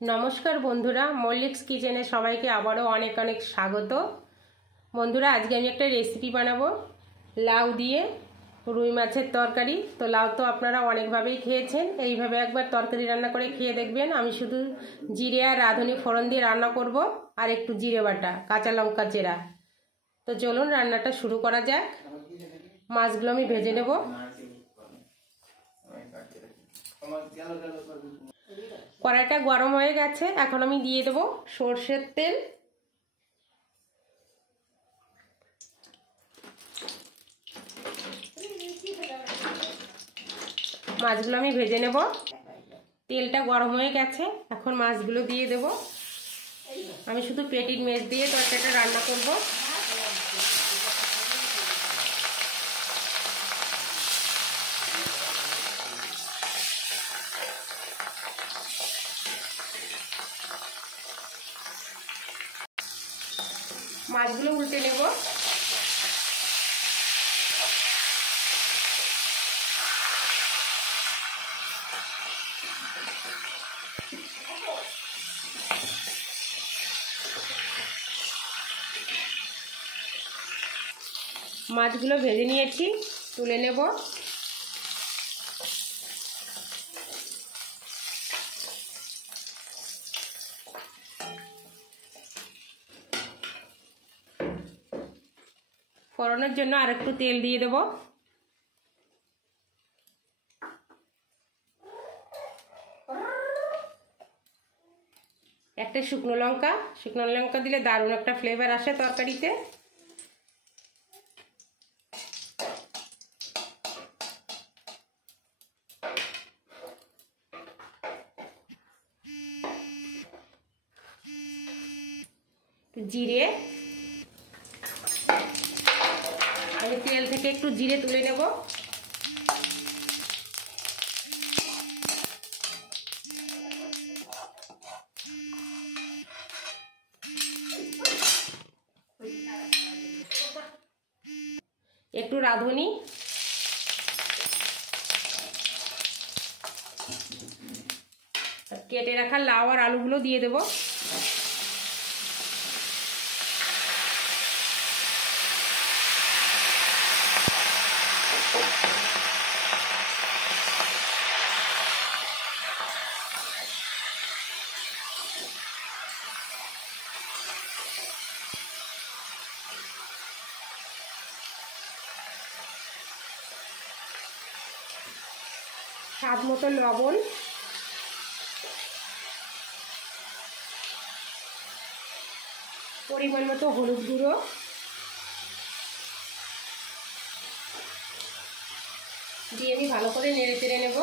नमस्कार बंधुरा मल्लिक्स किचेने सबाइके आबारो अनेक अनेक स्वागत। बंधुरा आज के आमि एकटा रेसिपि बानाबो लाउ दिए रुई माछेर तरकारी। तो लाउ तो आपनारा अनेक भावेई खेयेछेन, एइभावे एकबार तरकारी रान्ना करे खेये देखबेन। आमि शुधु जिरे आर राधुनी फोड़न दिए रान्ना करब आर एकटु जिरे बाटा काँचा लंका चेरा। तो चलुन रान्नाटा शुरू करा जाक। माछगुलो आमि भेजे नेब। कड़ाईटा गरम हो गेছে, এখন আমি দিয়ে দেব সরষের তেল। মাছগুলো আমি ভেজে নেব। তেলটা গরম হয়ে গেছে, এখন মাছগুলো দিয়ে দেব। আমি শুধু পেটির মেজ দিয়ে তরকারিটা রান্না করব। মাছগুলো উল্টে নেব। মাছগুলো ভেজে নিয়েছি, তুলে নেব। ফোড়নের জন্য আরেকটু তেল দিয়ে দেব। একটা শুকনো লঙ্কা দিলে দারুণ একটা ফ্লেভার আসে তরকারিতে। জিরে, আমি তেল থেকে একটু জিরে তুলে নেব। একটু রাঁধুনি, কেটে রাখা লাউ আর আলুগুলো দিয়ে দেব। স্বাদ মতো লবণ, পরিমাণ মতো হলুদ গুঁড়ো, দিয়ে আমি ভালো করে নেড়ে চেড়ে নেব।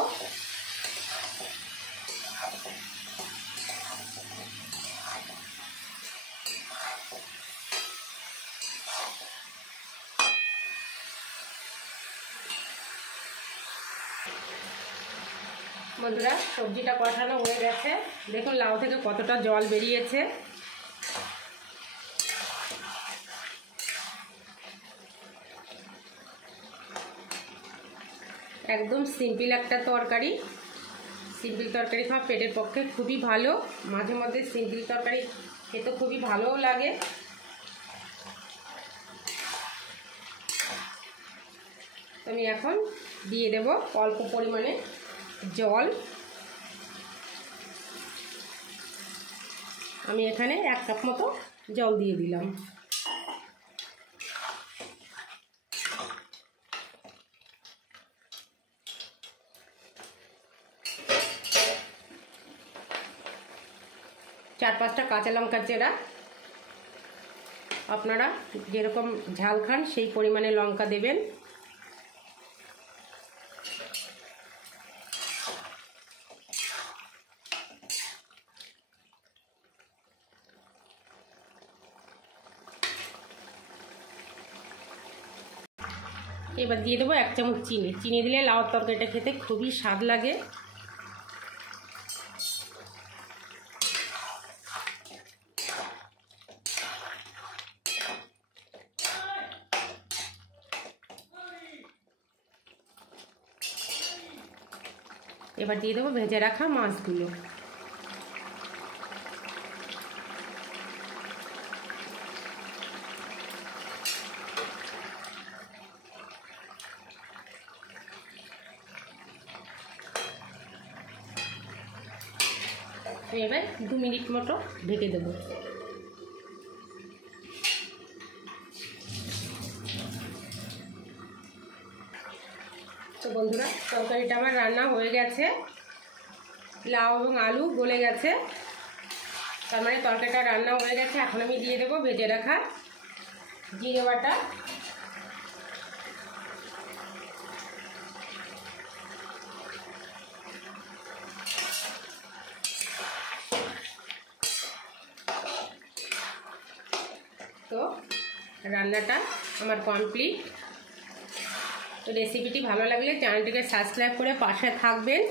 বন্ধুরা সবজিটা কষানো হয়ে গেছে, দেখুন লাউ থেকে কতটা জল বেরিয়েছে। একদম সিম্পল একটা তরকারি। সিম্পল তরকারি খাওয়া পেটের পক্ষে খুবই ভালো। মাঝে মধ্যে সিম্পল তরকারি খেতে খুবই ভালোও লাগে। আমি এখন দিয়ে দেব অল্প পরিমাণে জল। আমি এখানে 1 কাপ মতো জল দিয়ে দিলাম। চার পাঁচটা কাঁচা লঙ্কা চেরা, আপনারা যেরকম ঝাল খান সেই পরিমাণে লঙ্কা দেবেন। এবার দিয়ে দেবো 1 চামচ চিনি। চিনি দিলে লাউর তরকারিটা খেতে খুবই স্বাদ লাগে। এবার দিয়ে দেবো ভেজে রাখা মাছগুলো। এবার 2 মিনিট মতো ঢেকে দেবো। তো বন্ধুরা, তরকারিটা আমার রান্না হয়ে গেছে, লাউ এবং আলু গলে গেছে, তার মানে তরকারিটা রান্না হয়ে গেছে। এখন আমি দিয়ে দেবো ভেজে রাখা জিরে বাটা, তো রান্নাটা আমার কমপ্লিট। তো রেসিপিটি ভালো লাগলে চ্যানেলটিকে সাবস্ক্রাইব করে পাশে থাকবেন,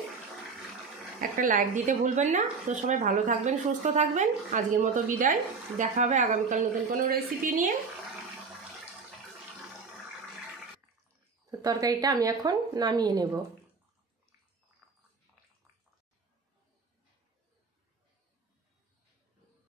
একটা লাইক দিতে ভুলবেন না। তো সবাই ভালো থাকবেন, সুস্থ থাকবেন। আজকের মতো বিদায়, দেখা হবে আগামীকাল নতুন কোনো রেসিপি নিয়ে। তো তরকারিটা আমি এখন নামিয়ে নেব।